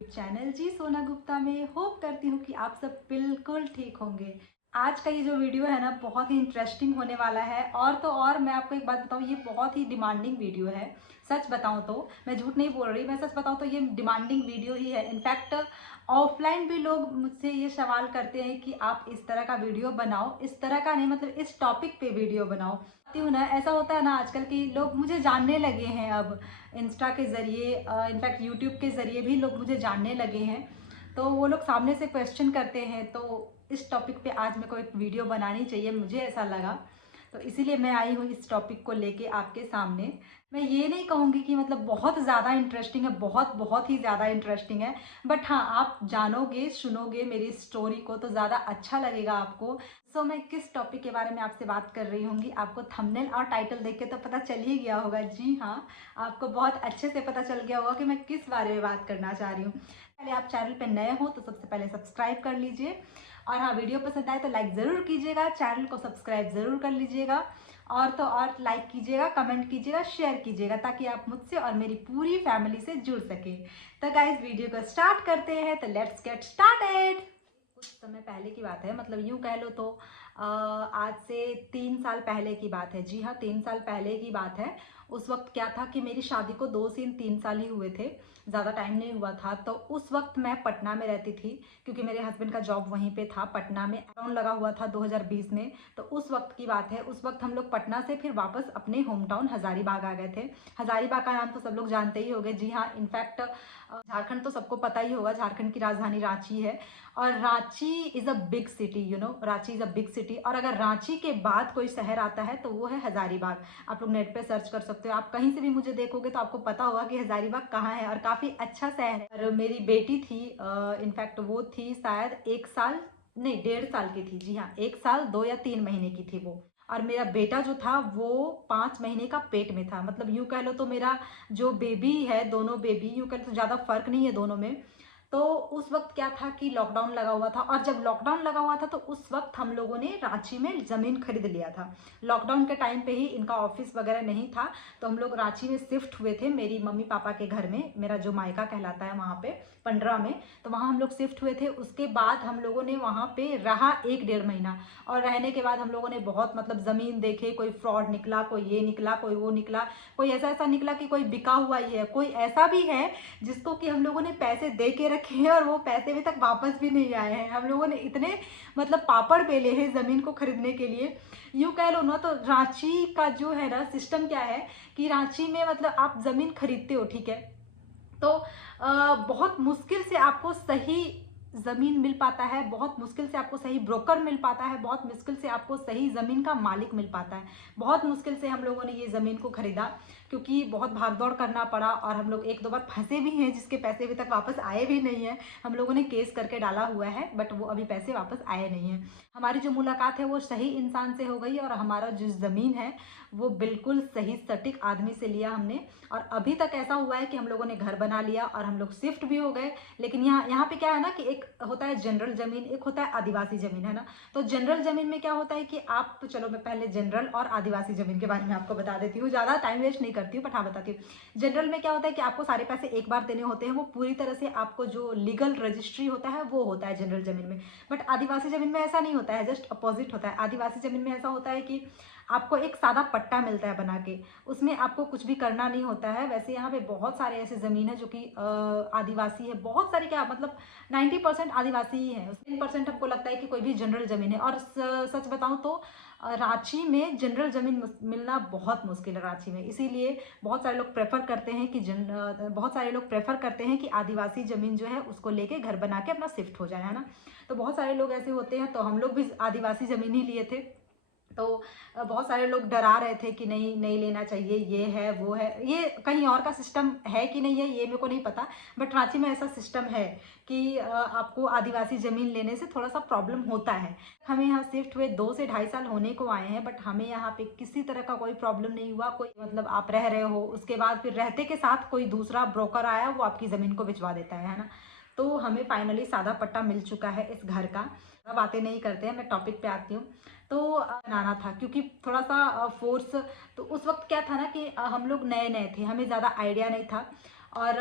Channel जी सोना गुप्ता में hope करती हूँ कि आप सब बिल्कुल ठीक होंगे। आज का ये जो वीडियो है ना बहुत ही इंटरेस्टिंग होने वाला है। और तो और मैं आपको एक बात बताऊँ, ये बहुत ही डिमांडिंग वीडियो है। सच बताऊँ तो मैं झूठ नहीं बोल रही, मैं सच बताऊँ तो ये डिमांडिंग वीडियो ही है। इनफैक्ट ऑफलाइन भी लोग मुझसे ये सवाल करते हैं कि आप इस तरह का वीडियो बनाओ, इस तरह का नहीं मतलब इस टॉपिक पे वीडियो बनाओ। क्यों ना ऐसा होता है ना आजकल की लोग मुझे जानने लगे हैं अब इंस्टा के ज़रिए, इनफैक्ट यूट्यूब के ज़रिए भी लोग मुझे जानने लगे हैं। तो वो लोग सामने से क्वेश्चन करते हैं, तो इस टॉपिक पे आज मेरे को एक वीडियो बनानी चाहिए, मुझे ऐसा लगा। तो इसीलिए मैं आई हूँ इस टॉपिक को लेके आपके सामने। मैं ये नहीं कहूँगी कि मतलब बहुत ज़्यादा इंटरेस्टिंग है, बहुत बहुत ही ज़्यादा इंटरेस्टिंग है। बट हाँ, आप जानोगे सुनोगे मेरी स्टोरी को तो ज़्यादा अच्छा लगेगा आपको। सो मैं किस टॉपिक के बारे में आपसे बात कर रही होंगी, आपको थंबनेल और टाइटल देख के तो पता चल ही गया होगा। जी हाँ, आपको बहुत अच्छे से पता चल गया होगा कि मैं किस बारे में बात करना चाह रही हूँ। पहले आप चैनल पर नए हो तो सबसे पहले सब्सक्राइब कर लीजिए। और हाँ, वीडियो पसंद आए तो लाइक ज़रूर कीजिएगा, चैनल को सब्सक्राइब ज़रूर कर लीजिएगा। और तो और लाइक कीजिएगा, कमेंट कीजिएगा, शेयर कीजिएगा, ताकि आप मुझसे और मेरी पूरी फैमिली से जुड़ सके। तो गाइस वीडियो को स्टार्ट करते हैं, तो लेट्स गेट स्टार्टेड। कुछ समय पहले की बात है, मतलब यूँ कह लो तो आज से 3 साल पहले की बात है। जी हाँ, 3 साल पहले की बात है। उस वक्त क्या था कि मेरी शादी को 2 से 3 साल ही हुए थे, ज़्यादा टाइम नहीं हुआ था। तो उस वक्त मैं पटना में रहती थी, क्योंकि मेरे हस्बैंड का जॉब वहीं पे था पटना में। लॉकडाउन लगा हुआ था 2020 में। तो उस वक्त की बात है, उस वक्त हम लोग पटना से फिर वापस अपने होम टाउन हज़ारीबाग आ गए थे। हज़ारीबाग का नाम तो सब लोग जानते ही होंगे। जी हाँ, इनफैक्ट झारखंड तो सबको पता ही होगा, झारखंड की राजधानी रांची है। और Ranchi is a big city, you know, Ranchi is a big city. और अगर रांची के बाद कोई शहर आता है तो वो है हज़ारीबाग। आप लोग नेट पे सर्च कर सकते हो, आप कहीं से भी मुझे देखोगे तो आपको पता होगा कि हज़ारीबाग कहाँ है। और काफ़ी अच्छा शहर है। और मेरी बेटी थी, इनफैक्ट वो थी शायद 1 साल नहीं 1.5 साल की थी। जी हाँ, 1 साल 2 या 3 महीने की थी वो। और मेरा बेटा जो था वो 5 महीने का पेट में था। मतलब यूँ कह लो तो मेरा जो बेबी है, दोनों बेबी यूँ कह लो तो ज़्यादा फर्क नहीं है दोनों में। तो उस वक्त क्या था कि लॉकडाउन लगा हुआ था। और जब लॉकडाउन लगा हुआ था तो उस वक्त हम लोगों ने रांची में ज़मीन खरीद लिया था। लॉकडाउन के टाइम पे ही, इनका ऑफिस वगैरह नहीं था, तो हम लोग रांची में शिफ्ट हुए थे मेरी मम्मी पापा के घर में। मेरा जो मायका कहलाता है वहाँ पे पंडरा में, तो वहाँ हम लोग शिफ्ट हुए थे। उसके बाद हम लोगों ने वहाँ पे रहा 1 डेढ़ महीना। और रहने के बाद हम लोगों ने बहुत मतलब ज़मीन देखे, कोई फ्रॉड निकला, कोई ये निकला, कोई वो निकला, कोई ऐसा ऐसा निकला कि कोई बिका हुआ ही है, कोई ऐसा भी है जिसको कि हम लोगों ने पैसे दे के रखे हैं और वो पैसे अभी तक वापस भी नहीं आए हैं। हम लोगों ने इतने मतलब पापड़ बेले हैं ज़मीन को खरीदने के लिए, यूँ कह लो ना। तो रांची का जो है ना सिस्टम क्या है कि रांची में मतलब आप ज़मीन खरीदते हो, ठीक है, तो बहुत मुश्किल से आपको सही ज़मीन मिल पाता है, बहुत मुश्किल से आपको सही ब्रोकर मिल पाता है, बहुत मुश्किल से आपको सही ज़मीन का मालिक मिल पाता है। बहुत मुश्किल से हम लोगों ने ये ज़मीन को ख़रीदा, क्योंकि बहुत भाग दौड़ करना पड़ा। और हम लोग 1 2 बार फंसे भी हैं, जिसके पैसे अभी तक वापस आए भी नहीं हैं। हम लोगों ने केस करके डाला हुआ है, बट वो अभी पैसे वापस आए नहीं हैं। हमारी जो मुलाकात है वो सही इंसान से हो गई, और हमारा जो ज़मीन है वो बिल्कुल सही सटीक आदमी से लिया हमने। और अभी तक ऐसा हुआ है कि हम लोगों ने घर बना लिया और हम लोग शिफ्ट भी हो गए। लेकिन यहाँ यहाँ पे क्या है ना कि एक होता है जनरल ज़मीन, एक होता है आदिवासी ज़मीन, है ना। तो जनरल ज़मीन में क्या होता है कि आप, तो चलो मैं पहले जनरल और आदिवासी ज़मीन के बारे में आपको बता देती हूँ, ज़्यादा टाइम वेस्ट नहीं करती हूँ, बट हाँ बताती हूँ। जनरल में क्या होता है कि आपको सारे पैसे एक बार देने होते हैं, वो पूरी तरह से आपको जो लीगल रजिस्ट्री होता है वो होता है जनरल ज़मीन में। बट आदिवासी ज़मीन में ऐसा नहीं होता है, जस्ट अपोजिट होता है। आदिवासी ज़मीन में ऐसा होता है कि आपको एक सादा पट्टा मिलता है बना के, उसमें आपको कुछ भी करना नहीं होता है। वैसे यहाँ पे बहुत सारे ऐसे ज़मीन है जो कि आदिवासी है, बहुत सारी, क्या मतलब 90% आदिवासी ही है, 10% हमको लगता है कि कोई भी जनरल ज़मीन है। और सच बताऊँ तो रांची में जनरल ज़मीन मिलना बहुत मुश्किल है रांची में। इसीलिए बहुत सारे लोग प्रेफर करते हैं कि बहुत सारे लोग प्रेफर करते हैं कि आदिवासी ज़मीन जो है उसको लेके घर बना के अपना शिफ्ट हो जाए, है ना। तो बहुत सारे लोग ऐसे होते हैं, तो हम लोग भी आदिवासी ज़मीन ही लिए थे। तो बहुत सारे लोग डरा रहे थे कि नहीं नहीं लेना चाहिए, ये है वो है। ये कहीं और का सिस्टम है कि नहीं है ये मेरे को नहीं पता, बट रांची में ऐसा सिस्टम है कि आपको आदिवासी ज़मीन लेने से थोड़ा सा प्रॉब्लम होता है। हमें यहाँ शिफ्ट हुए 2 से ढाई साल होने को आए हैं, बट हमें यहाँ पे किसी तरह का कोई प्रॉब्लम नहीं हुआ। कोई मतलब आप रह रहे हो, उसके बाद फिर रहते के साथ कोई दूसरा ब्रोकर आया, वो आपकी ज़मीन को भिजवा देता है ना। तो हमें फाइनली सादा पट्टा मिल चुका है इस घर का। बातें नहीं करते हैं, मैं टॉपिक पे आती हूँ। तो बनाना था क्योंकि थोड़ा सा फोर्स, तो उस वक्त क्या था ना कि हम लोग नए नए थे, हमें ज़्यादा आइडिया नहीं था। और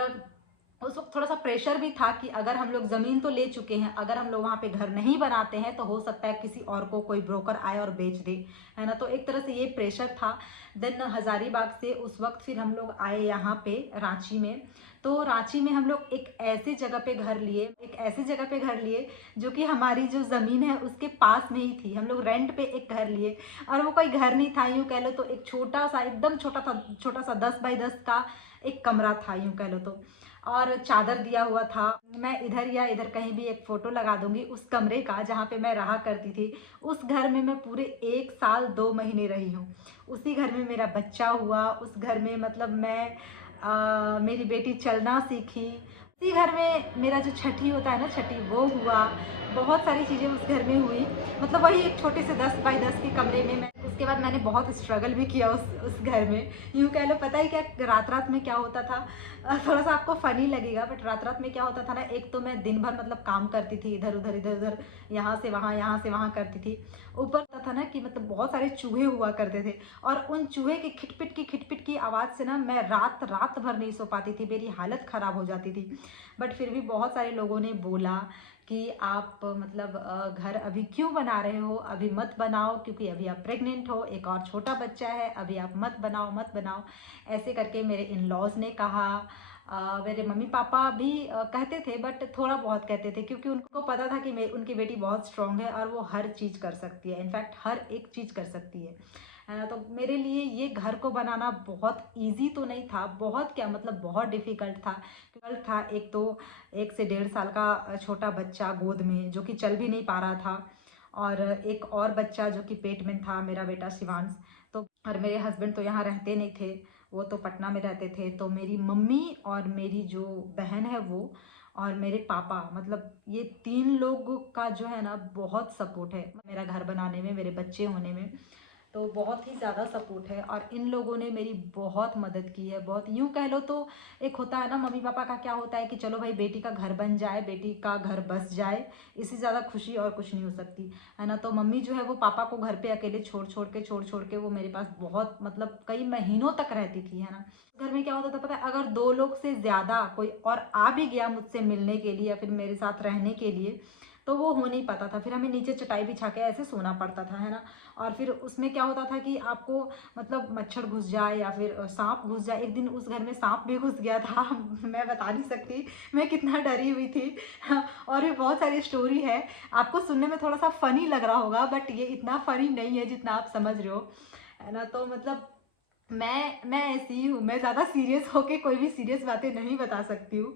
उस वक्त थोड़ा सा प्रेशर भी था कि अगर हम लोग ज़मीन तो ले चुके हैं, अगर हम लोग वहाँ पे घर नहीं बनाते हैं तो हो सकता है किसी और को कोई ब्रोकर आए और बेच दे, है ना। तो एक तरह से ये प्रेशर था। देन हज़ारीबाग से उस वक्त फिर हम लोग आए यहाँ पे रांची में। तो रांची में हम लोग एक ऐसी जगह पे घर लिए जो कि हमारी जो ज़मीन है उसके पास में ही थी। हम लोग रेंट पे एक घर लिए और वो कोई घर नहीं था, यूँ कह लो तो एक छोटा सा, एकदम छोटा सा 10 बाई 10 का एक कमरा था, यूँ कह लो तो। और चादर दिया हुआ था। मैं इधर या इधर कहीं भी एक फ़ोटो लगा दूंगी उस कमरे का जहाँ पे मैं रहा करती थी। उस घर में मैं पूरे 1 साल 2 महीने रही हूँ। उसी घर में मेरा बच्चा हुआ। उस घर में मतलब मैं मेरी बेटी चलना सीखी। उसी घर में मेरा जो छठी होता है ना, छठी, वो हुआ। बहुत सारी चीज़ें उस घर में हुई। मतलब वही एक छोटे से 10 बाई 10 के कमरे में मैं, उसके बाद मैंने बहुत स्ट्रगल भी किया उस घर में, यूँ कह लो। पता है क्या रात रात में क्या होता था, थोड़ा सा आपको फ़नी लगेगा, बट रात रात में क्या होता था ना, एक तो मैं दिन भर मतलब काम करती थी, इधर उधर, यहाँ से वहाँ करती थी। ऊपर था ना कि मतलब बहुत सारे चूहे हुआ करते थे और उन चूहे की खिटपिट की आवाज़ से ना मैं रात रात भर नहीं सो पाती थी, मेरी हालत ख़राब हो जाती थी। बट फिर भी बहुत सारे लोगों ने बोला कि आप मतलब घर अभी क्यों बना रहे हो, अभी मत बनाओ क्योंकि अभी आप प्रेग्नेंट हो, एक और छोटा बच्चा है, अभी आप मत बनाओ। ऐसे करके मेरे इन लॉज ने कहा। मेरे मम्मी पापा भी कहते थे, बट थोड़ा बहुत कहते थे क्योंकि उनको पता था कि उनकी बेटी बहुत स्ट्रांग है और वो हर चीज़ कर सकती है, इनफैक्ट हर एक चीज़ कर सकती है ना। तो मेरे लिए ये घर को बनाना बहुत इजी तो नहीं था, बहुत क्या मतलब बहुत डिफ़िकल्ट था। एक तो 1 से 1.5 साल का छोटा बच्चा गोद में जो कि चल भी नहीं पा रहा था, और एक और बच्चा जो कि पेट में था, मेरा बेटा शिवांश। तो और मेरे हस्बैंड तो यहाँ रहते नहीं थे, वो तो पटना में रहते थे। तो मेरी मम्मी और मेरी जो बहन है वो और मेरे पापा, मतलब ये 3 लोगों का जो है ना बहुत सपोर्ट है मेरा घर बनाने में, मेरे बच्चे होने में। तो बहुत ही ज़्यादा सपोर्ट है और इन लोगों ने मेरी बहुत मदद की है, बहुत, यूँ कह लो तो। एक होता है ना मम्मी पापा का, क्या होता है कि चलो भाई बेटी का घर बन जाए, बेटी का घर बस जाए, इससे ज़्यादा खुशी और कुछ नहीं हो सकती, है ना। तो मम्मी जो है वो पापा को घर पे अकेले छोड़ के वो मेरे पास बहुत मतलब कई महीनों तक रहती थी, है ना। घर में क्या होता था पता है, अगर 2 लोग से ज़्यादा कोई और आ भी गया मुझसे मिलने के लिए या फिर मेरे साथ रहने के लिए, तो वो हो नहीं पाता था। फिर हमें नीचे चटाई बिछा के ऐसे सोना पड़ता था, है ना। और फिर उसमें क्या होता था कि आपको मतलब मच्छर घुस जाए या फिर सांप घुस जाए। एक दिन उस घर में सांप भी घुस गया था मैं बता नहीं सकती मैं कितना डरी हुई थी और भी बहुत सारी स्टोरी है, आपको सुनने में थोड़ा सा फनी लग रहा होगा, बट ये इतना फनी नहीं है जितना आप समझ रहे हो, है ना। तो मतलब मैं ऐसी ही हूँ, मैं ज़्यादा सीरियस होके कोई भी सीरियस बातें नहीं बता सकती हूँ।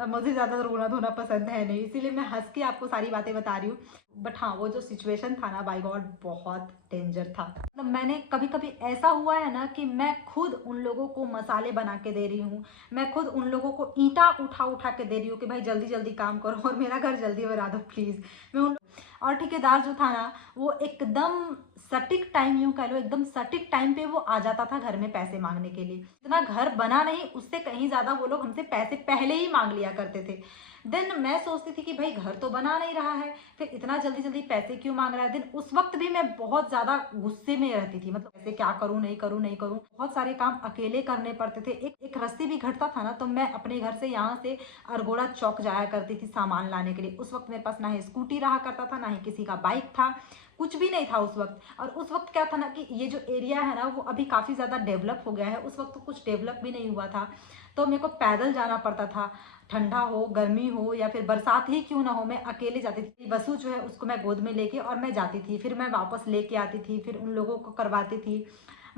मुझे ज़्यादा रोना धोना पसंद है नहीं, इसीलिए मैं हंस के आपको सारी बातें बता रही हूँ। बट हाँ, वो जो सिचुएशन था ना, बाय गॉड बहुत डेंजर था। मतलब मैंने कभी कभी ऐसा हुआ है ना कि मैं खुद उन लोगों को मसाले बना के दे रही हूँ, मैं खुद उन लोगों को ईंटा उठा के दे रही हूँ कि भाई जल्दी जल्दी काम करो और मेरा घर जल्दी बना दो प्लीज़। मैं उन और ठेकेदार जो था ना, वो एकदम सटीक टाइम, यूँ कह लो एकदम सटीक टाइम पे वो आ जाता था घर में पैसे मांगने के लिए। इतना घर बना नहीं, उससे कहीं ज़्यादा वो लोग हमसे पैसे पहले ही मांग लिया करते थे। देन मैं सोचती थी कि भाई घर तो बना नहीं रहा है, फिर इतना जल्दी जल्दी पैसे क्यों मांग रहा है। देन उस वक्त भी मैं बहुत ज़्यादा गुस्से में रहती थी, मतलब ऐसे क्या करूँ, नहीं करूँ। बहुत सारे काम अकेले करने पड़ते थे। एक रस्सी भी घटता था ना, तो मैं अपने घर से यहाँ से अरगोड़ा चौक जाया करती थी सामान लाने के लिए। उस वक्त मेरे पास ना ही स्कूटी रहा करता था, ना ही किसी का बाइक था, कुछ भी नहीं था उस वक्त। और उस वक्त क्या था ना कि ये जो एरिया है ना वो अभी काफ़ी ज़्यादा डेवलप हो गया है, उस वक्त तो कुछ डेवलप भी नहीं हुआ था। तो मेरे को पैदल जाना पड़ता था, ठंडा हो गर्मी हो या फिर बरसात ही क्यों ना हो, मैं अकेले जाती थी। बसु जो है उसको मैं गोद में लेके और मैं जाती थी, फिर मैं वापस लेके आती थी, फिर उन लोगों को करवाती थी।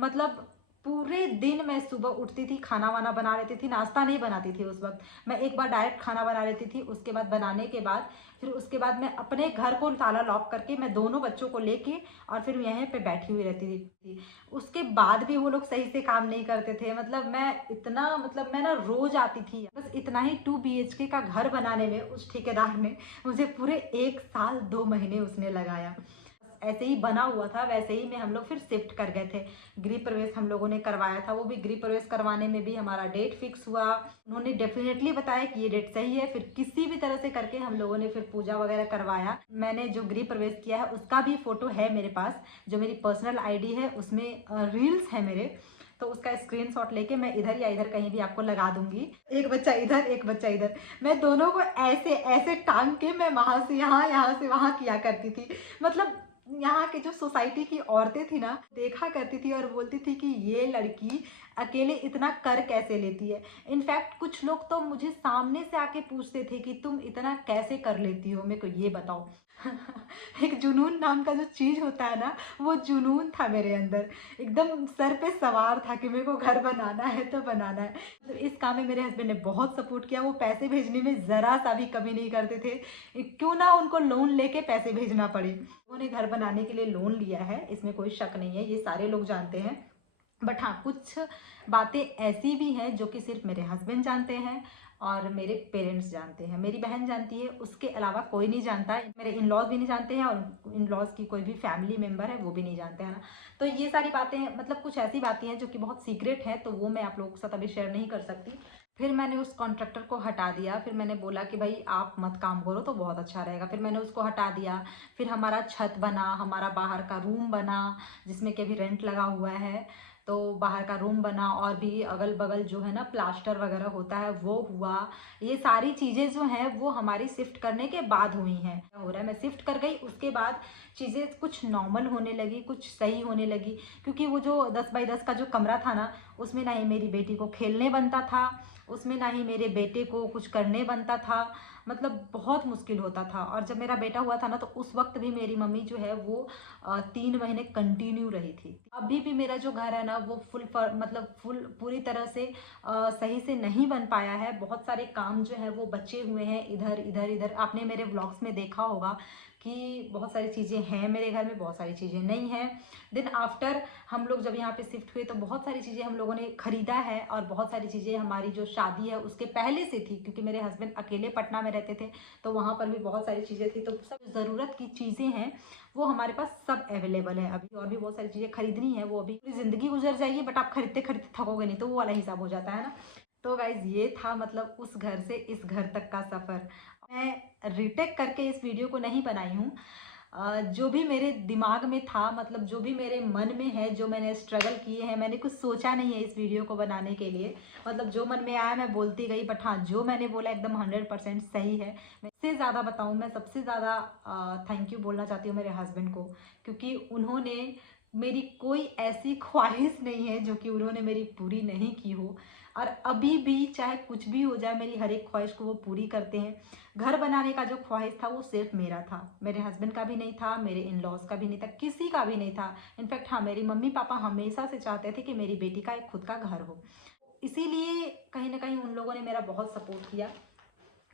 मतलब पूरे दिन मैं सुबह उठती थी, खाना वाना बना लेती थी, नाश्ता नहीं बनाती थी उस वक्त। मैं एक बार डायरेक्ट खाना बना लेती थी, उसके बाद बनाने के बाद फिर उसके बाद मैं अपने घर को ताला लॉक करके मैं दोनों बच्चों को लेके और फिर यहीं पे बैठी हुई रहती थी। उसके बाद भी वो लोग सही से काम नहीं करते थे। मतलब मैं ना रोज आती थी। बस इतना ही 2 BHK का घर बनाने में उस ठेकेदार ने मुझे पूरे 1 साल 2 महीने उसने लगाया। ऐसे ही बना हुआ था, वैसे ही में हम लोग फिर शिफ्ट कर गए थे। गृह प्रवेश हम लोगों ने करवाया था, वो भी गृह प्रवेश करवाने में भी हमारा डेट फिक्स हुआ। उन्होंने डेफिनेटली बताया कि ये डेट सही है, फिर किसी भी तरह से करके हम लोगों ने फिर पूजा वगैरह करवाया। मैंने जो गृह प्रवेश किया है उसका भी फोटो है मेरे पास, जो मेरी पर्सनल आईडी है उसमें रील्स है मेरे, तो उसका स्क्रीनशॉट लेके मैं इधर या इधर कहीं भी आपको लगा दूंगी। एक बच्चा इधर, एक बच्चा इधर, मैं दोनों को ऐसे ऐसे टांग के मैं वहाँ से यहाँ से वहाँ किया करती थी। मतलब यहाँ की जो सोसाइटी की औरतें थी ना, देखा करती थी और बोलती थी कि ये लड़की अकेले इतना कर कैसे लेती है। इनफैक्ट कुछ लोग तो मुझे सामने से आके पूछते थे कि तुम इतना कैसे कर लेती हो, मेरे को ये बताओ। एक जुनून नाम का जो चीज होता है ना, वो जुनून था मेरे अंदर, एकदम सर पे सवार था कि मेरे को घर बनाना है तो बनाना है। तो इस काम में मेरे हस्बैंड ने बहुत सपोर्ट किया। वो पैसे भेजने में जरा सा भी कमी नहीं करते थे, क्यों ना उनको लोन लेके पैसे भेजना पड़े। उन्होंने घर बनाने के लिए लोन लिया है, इसमें कोई शक नहीं है, ये सारे लोग जानते हैं। बट हाँ, कुछ बातें ऐसी भी हैं जो कि सिर्फ मेरे हस्बैंड जानते हैं और मेरे पेरेंट्स जानते हैं। मेरी बहन जानती है, उसके अलावा कोई नहीं जानता। मेरे इन लॉज भी नहीं जानते हैं और इन लॉज की कोई भी फैमिली मेम्बर है वो भी नहीं जानते हैं ना। तो ये सारी बातें मतलब कुछ ऐसी बातें हैं जो कि बहुत सीक्रेट है, तो वो मैं आप लोगों के साथ अभी शेयर नहीं कर सकती। फिर मैंने उस कॉन्ट्रैक्टर को हटा दिया। फिर मैंने बोला कि भाई आप मत काम करो तो बहुत अच्छा रहेगा। फिर मैंने उसको हटा दिया। फिर हमारा छत बना, हमारा बाहर का रूम बना जिसमें कि अभी रेंट लगा हुआ है, तो बाहर का रूम बना और भी अगल बगल जो है ना प्लास्टर वगैरह होता है वो हुआ। ये सारी चीज़ें जो हैं वो हमारी शिफ्ट करने के बाद हुई हैं। हो रहा है मैं शिफ्ट कर गई, उसके बाद चीज़ें कुछ नॉर्मल होने लगी, कुछ सही होने लगी। क्योंकि वो जो 10 बाई 10 का जो कमरा था ना, उसमें ना ही मेरी बेटी को खेलने बनता था, उसमें ना ही मेरे बेटे को कुछ करने बनता था। मतलब बहुत मुश्किल होता था। और जब मेरा बेटा हुआ था ना, तो उस वक्त भी मेरी मम्मी जो है वो 3 महीने कंटिन्यू रही थी। अभी भी मेरा जो घर है ना वो मतलब फुल पूरी तरह से सही से नहीं बन पाया है। बहुत सारे काम जो है वो बचे हुए हैं, इधर इधर इधर। आपने मेरे व्लॉग्स में देखा होगा कि बहुत सारी चीज़ें हैं मेरे घर में, बहुत सारी चीज़ें नहीं हैं। देन आफ्टर हम लोग जब यहाँ पे शिफ्ट हुए तो बहुत सारी चीज़ें हम लोगों ने खरीदा है और बहुत सारी चीज़ें हमारी जो शादी है उसके पहले से थी, क्योंकि मेरे हस्बैंड अकेले पटना में रहते थे तो वहाँ पर भी बहुत सारी चीज़ें थी। तो सब ज़रूरत की चीज़ें हैं वो हमारे पास सब अवेलेबल है। अभी और भी बहुत सारी चीज़ें खरीदनी है, वो अभी पूरी ज़िंदगी गुजर जाएगी बट आप खरीदते खरीदते थकोगे नहीं, तो वो वाला हिसाब हो जाता है ना। तो गाइज ये था मतलब उस घर से इस घर तक का सफ़र। मैं रिटेक करके इस वीडियो को नहीं बनाई हूँ। जो भी मेरे दिमाग में था, मतलब जो भी मेरे मन में है, जो मैंने स्ट्रगल किए हैं, मैंने कुछ सोचा नहीं है इस वीडियो को बनाने के लिए। मतलब जो मन में आया मैं बोलती गई, बट हाँ जो मैंने बोला एकदम 100% सही है। मैं सबसे ज़्यादा बताऊँ, मैं सबसे ज़्यादा थैंक यू बोलना चाहती हूँ मेरे हस्बैंड को, क्योंकि उन्होंने मेरी कोई ऐसी ख्वाहिश नहीं है जो कि उन्होंने मेरी पूरी नहीं की हो। और अभी भी चाहे कुछ भी हो जाए, मेरी हर एक ख्वाहिश को वो पूरी करते हैं। घर बनाने का जो ख्वाहिश था वो सिर्फ मेरा था, मेरे हस्बैंड का भी नहीं था, मेरे इन लॉज का भी नहीं था, किसी का भी नहीं था। इनफैक्ट हाँ, मेरी मम्मी पापा हमेशा से चाहते थे कि मेरी बेटी का एक खुद का घर हो। इसीलिए कहीं ना कहीं उन लोगों ने मेरा बहुत सपोर्ट किया।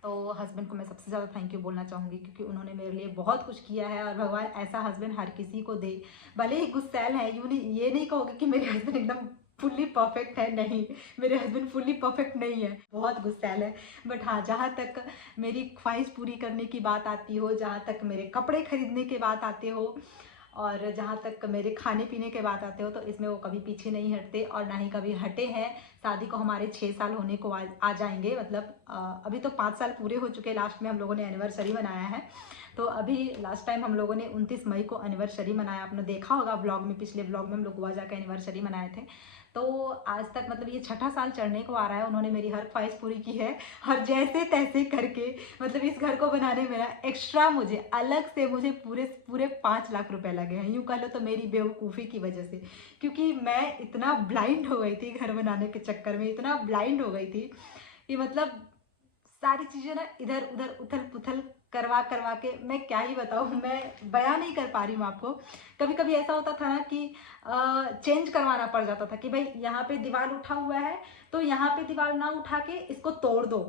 तो हस्बैंड को मैं सबसे ज़्यादा थैंक यू बोलना चाहूँगी, क्योंकि उन्होंने मेरे लिए बहुत कुछ किया है। और भगवान ऐसा हस्बैंड हर किसी को दे। भले ही गुस्सैल है, यूँ नहीं, ये नहीं कहोगे कि मेरे हस्बैंड एकदम फुल्ली परफेक्ट है, नहीं, मेरे हस्बैंड फुल्ली परफेक्ट नहीं है, बहुत गुस्सैल है। बट हाँ, जहाँ तक मेरी ख्वाहिश पूरी करने की बात आती हो, जहाँ तक मेरे कपड़े खरीदने की बात आते हो, और जहाँ तक मेरे खाने पीने के बात आते हो, तो इसमें वो कभी पीछे नहीं हटते और ना ही कभी हटे हैं। शादी को हमारे 6 साल होने को आ जाएंगे। मतलब अभी तो 5 साल पूरे हो चुके हैं, लास्ट में हम लोगों ने एनिवर्सरी मनाया है। तो अभी लास्ट टाइम हम लोगों ने 29 मई को एनिवर्सरी मनाया, आपने देखा होगा ब्लॉग में, पिछले ब्लॉग में हम लोग गोवा जाकर एनिवर्सरी मनाए थे। तो आज तक मतलब ये 6ठा साल चढ़ने को आ रहा है, उन्होंने मेरी हर ख्वाहिश पूरी की है। और जैसे तैसे करके मतलब इस घर को बनाने में ना एक्स्ट्रा मुझे अलग से मुझे पूरे पूरे 5 लाख रुपए लगे हैं। यूँ कह लो तो मेरी बेवकूफ़ी की वजह से, क्योंकि मैं इतना ब्लाइंड हो गई थी घर बनाने के चक्कर में, इतना ब्लाइंड हो गई थी कि मतलब सारी चीज़ें ना इधर उधर उथल पुथल करवा करवा के मैं क्या ही बताऊँ, मैं बयां नहीं कर पा रही हूँ आपको। कभी कभी ऐसा होता था ना कि चेंज करवाना पड़ जाता था कि भाई यहाँ पे दीवार उठा हुआ है तो यहाँ पे दीवार ना उठा के इसको तोड़ दो,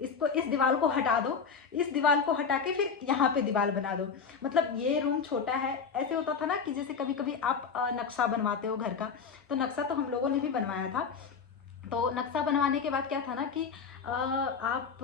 इसको इस दीवार को हटा दो, इस दीवार को हटा के फिर यहाँ पे दीवार बना दो। मतलब ये रूम छोटा है, ऐसे होता था ना कि जैसे कभी कभी आप नक्शा बनवाते हो घर का, तो नक्शा तो हम लोगों ने भी बनवाया था। तो नक्शा बनवाने के बाद क्या था ना कि आप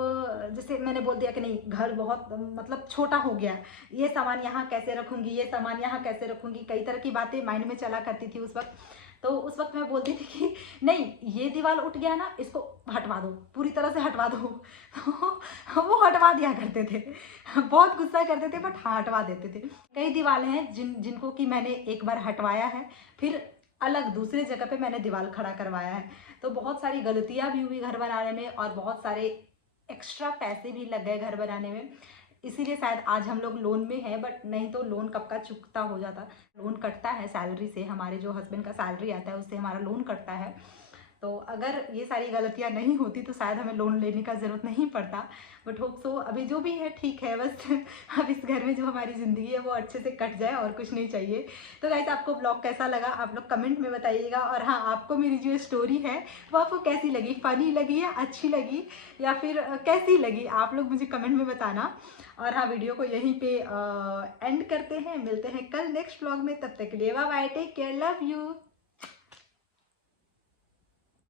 जैसे मैंने बोल दिया कि नहीं, घर बहुत मतलब छोटा हो गया, ये सामान यहाँ कैसे रखूँगी, ये सामान यहाँ कैसे रखूँगी, कई तरह की बातें माइंड में चला करती थी उस वक्त। तो उस वक्त मैं बोलती थी कि नहीं, ये दीवार उठ गया ना, इसको हटवा दो, पूरी तरह से हटवा दो। तो वो हटवा दिया करते थे, बहुत गुस्सा करते थे बट हाँ हटवा देते थे। कई दीवारें हैं जिनको कि मैंने एक बार हटवाया है, फिर अलग दूसरे जगह पे मैंने दीवार खड़ा करवाया है। तो बहुत सारी गलतियाँ भी हुई घर बनाने में और बहुत सारे एक्स्ट्रा पैसे भी लग गए घर बनाने में। इसीलिए शायद आज हम लोग लोन में हैं, बट नहीं तो लोन कब का चुकता हो जाता। लोन कटता है सैलरी से, हमारे जो हस्बैंड का सैलरी आता है उससे हमारा लोन कटता है। तो अगर ये सारी गलतियाँ नहीं होती तो शायद हमें लोन लेने का ज़रूरत नहीं पड़ता। बट होप सो अभी जो भी है ठीक है, बस अब इस घर में जो हमारी ज़िंदगी है वो अच्छे से कट जाए और कुछ नहीं चाहिए। तो गाइस, आपको ब्लॉग कैसा लगा आप लोग कमेंट में बताइएगा। और हाँ, आपको मेरी जो स्टोरी है वो आपको कैसी लगी, फ़नी लगी या अच्छी लगी या फिर कैसी लगी, आप लोग मुझे कमेंट में बताना। और हाँ, वीडियो को यहीं पे एंड करते हैं, मिलते हैं कल नेक्स्ट ब्लॉग में। तब तक के लिए bye bye, take care, love you.